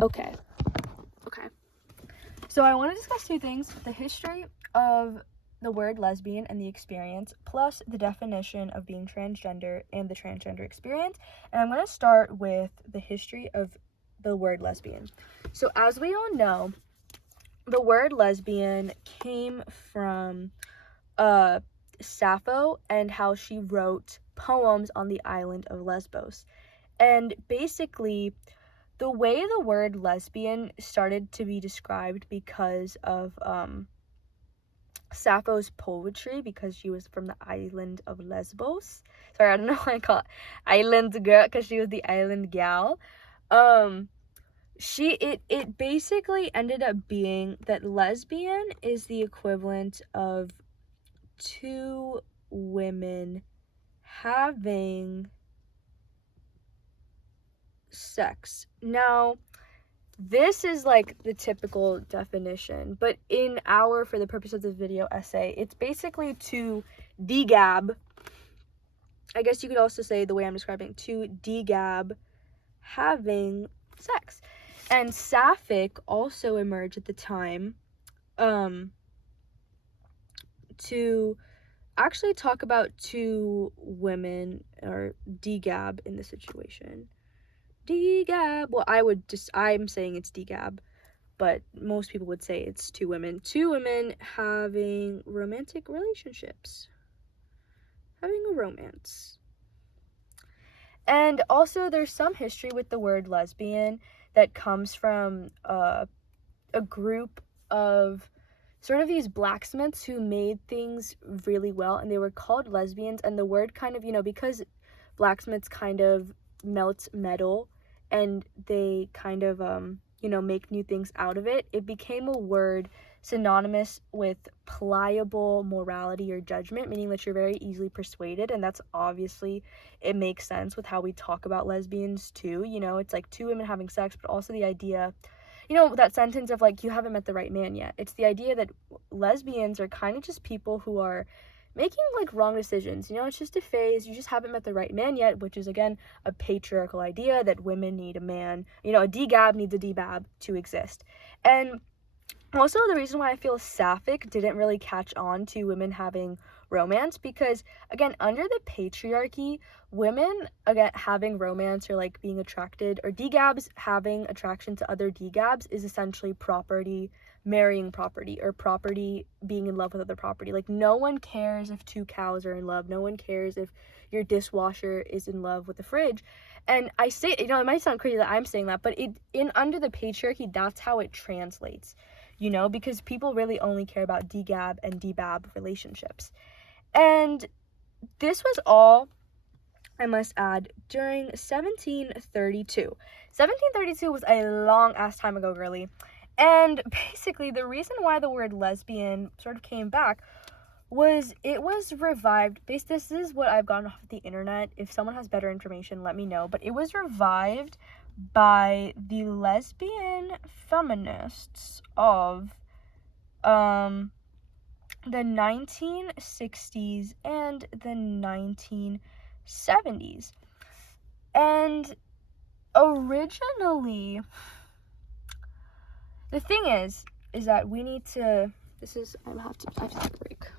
Okay. So I want to discuss two things: the history of the word lesbian and the experience, plus the definition of being transgender and the transgender experience. And I'm going to start with the history of the word lesbian. So as we all know, the word lesbian came from Sappho and how she wrote poems on the island of Lesbos. And basically, the way the word lesbian started to be described because of Sappho's poetry, because she was from the island of Lesbos. Sorry, I don't know why I call it island girl, because she was the island gal. It basically ended up being that lesbian is the equivalent of two women having sex. Now, this is like the typical definition, but for the purpose of this video essay, it's basically to degab. I guess you could also say, the way I'm describing, to degab having sex. And sapphic also emerged at the time to actually talk about two women, or degab in this situation. Degab. Well, I'm saying it's degab, but most people would say it's two women having romantic relationships, having a romance. And also, there's some history with the word lesbian that comes from a group of sort of these blacksmiths who made things really well, and they were called lesbians. And the word kind of, because blacksmiths kind of melt metal and they kind of make new things out of it, it became a word synonymous with pliable morality or judgment, meaning that you're very easily persuaded. And that's obviously, it makes sense with how we talk about lesbians too. It's like two women having sex, but also the idea, that sentence of like, you haven't met the right man yet. It's the idea that lesbians are kind of just people who are making like wrong decisions. It's just a phase. You just haven't met the right man yet, which is again a patriarchal idea that women need a man. A degab needs a debab to exist. And also, the reason why I feel sapphic didn't really catch on to women having romance, because again, under the patriarchy, women again having romance or like being attracted, or degabs having attraction to other degabs, is essentially property, marrying property, or property being in love with other property. Like, no one cares if two cows are in love. No one cares if your dishwasher is in love with the fridge. And I say, it might sound crazy that I'm saying that, but under the patriarchy, that's how it translates. Because people really only care about degab and debab relationships. And this was all, I must add, during 1732. 1732 was a long ass time ago, girly. And basically, the reason why the word lesbian sort of came back was it was revived. This is what I've gotten off of the internet. If someone has better information, let me know. But it was revived by the lesbian feminists of the 1960s and the 1970s. And originally, the thing is that we need to, I have to take a break.